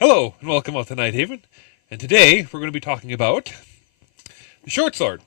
Hello, and welcome out to KnightHaven. And today we're going to be talking about the short sword.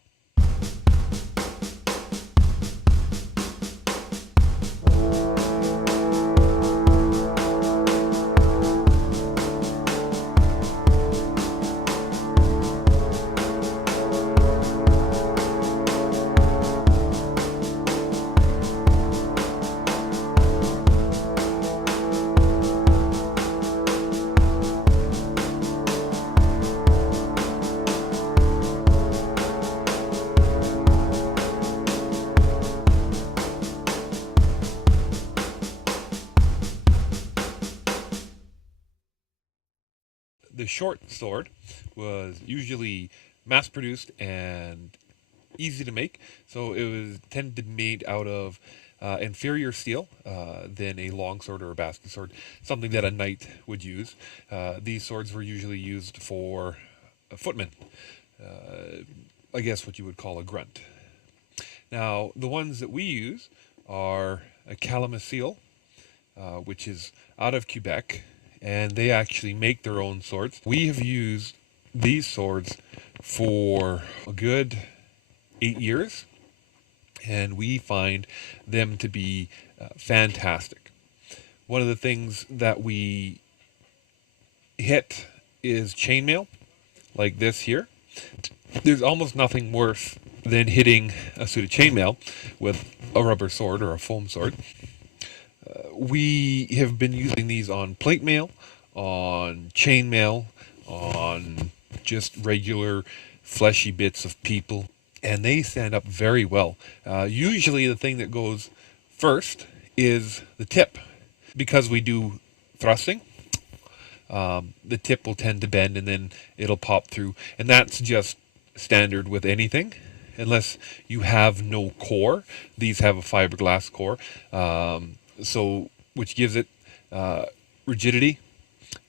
The short sword was usually mass produced and easy to make, so it was tended to be made out of inferior steel than a long sword or a basket sword, something that a knight would use. These swords were usually used for a footman, I guess what you would call a grunt. Now, the ones that we use are a Kalamazoo, which is out of Quebec, and they actually make their own swords. We have used these swords for a good 8 years, and we find them to be fantastic. One of the things that we hit is chainmail, like this here. There's almost nothing worse than hitting a suit of chainmail with a rubber sword or a foam sword. We have been using these on plate mail, on chain mail, on just regular fleshy bits of people, and they stand up very well. Usually the thing that goes first is the tip. Because we do thrusting, the tip will tend to bend and then it'll pop through. And that's just standard with anything, unless you have no core. These have a fiberglass core. So which gives it rigidity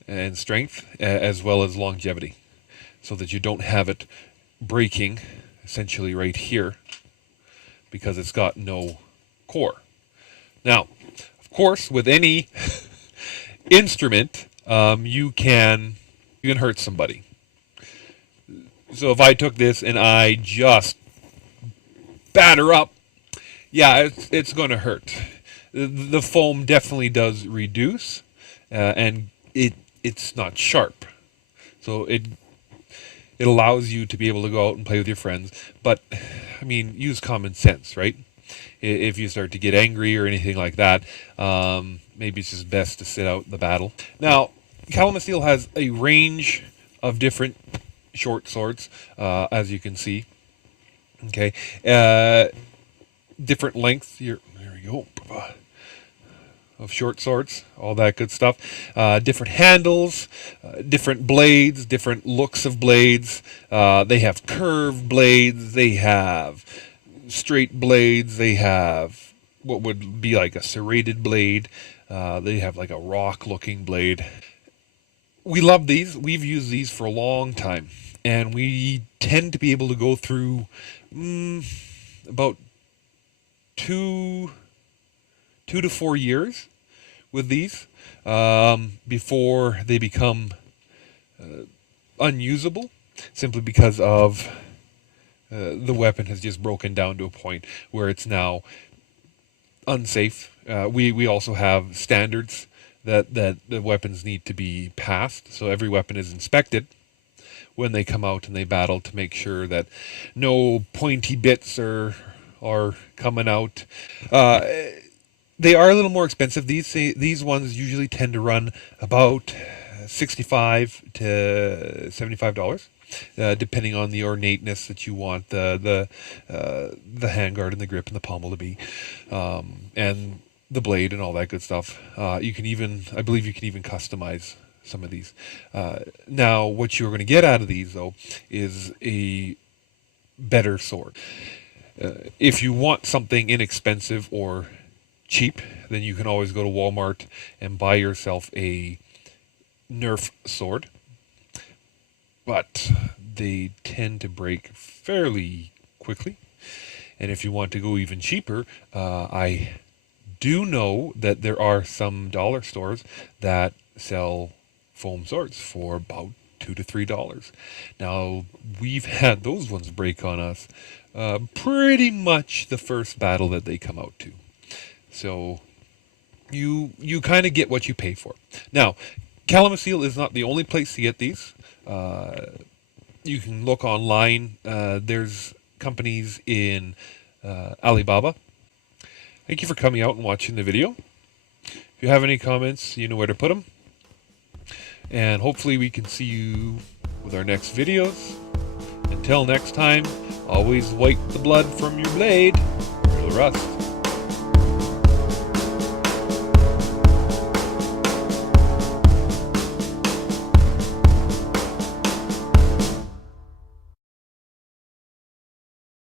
and strength as well as longevity, so that you don't have it breaking essentially right here because it's got no core. Now, of course, with any instrument, you can hurt somebody. So if I took this and I just batter up, yeah, it's going to hurt. The foam definitely does reduce, and it's not sharp, so it allows you to be able to go out and play with your friends. But I mean, use common sense, right? If you start to get angry or anything like that, maybe it's just best to sit out the battle. Now, Kalamazoo has a range of different short swords, as you can see. Okay, different lengths. Here, there we go. Of short swords, all that good stuff. Different handles, different blades, different looks of blades. They have curved blades. They have straight blades. They have what would be like a serrated blade. They have like a rock-looking blade. We love these. We've used these for a long time, and we tend to be able to go through about 2 to 4 years with these before they become unusable, simply because of the weapon has just broken down to a point where it's now unsafe. We also have standards that the weapons need to be passed, so every weapon is inspected when they come out and they battle to make sure that no pointy bits are coming out. They are a little more expensive. These ones usually tend to run about $65 to $75, depending on the ornateness that you want the handguard and the grip and the pommel to be, and the blade and all that good stuff. I believe you can even customize some of these. Now, what you're going to get out of these, though, is a better sword. If you want something inexpensive or cheap, then you can always go to Walmart and buy yourself a Nerf sword. But they tend to break fairly quickly. And if you want to go even cheaper, I do know that there are some dollar stores that sell foam swords for about $2 to $3. Now, we've had those ones break on us pretty much the first battle that they come out to. So you kind of get what you pay for. Now, Kalamazoo is not the only place to get these. You can look online. There's companies in Alibaba. Thank you for coming out and watching the video. If you have any comments, you know where to put them. And hopefully we can see you with our next videos. Until next time, always wipe the blood from your blade or the rust.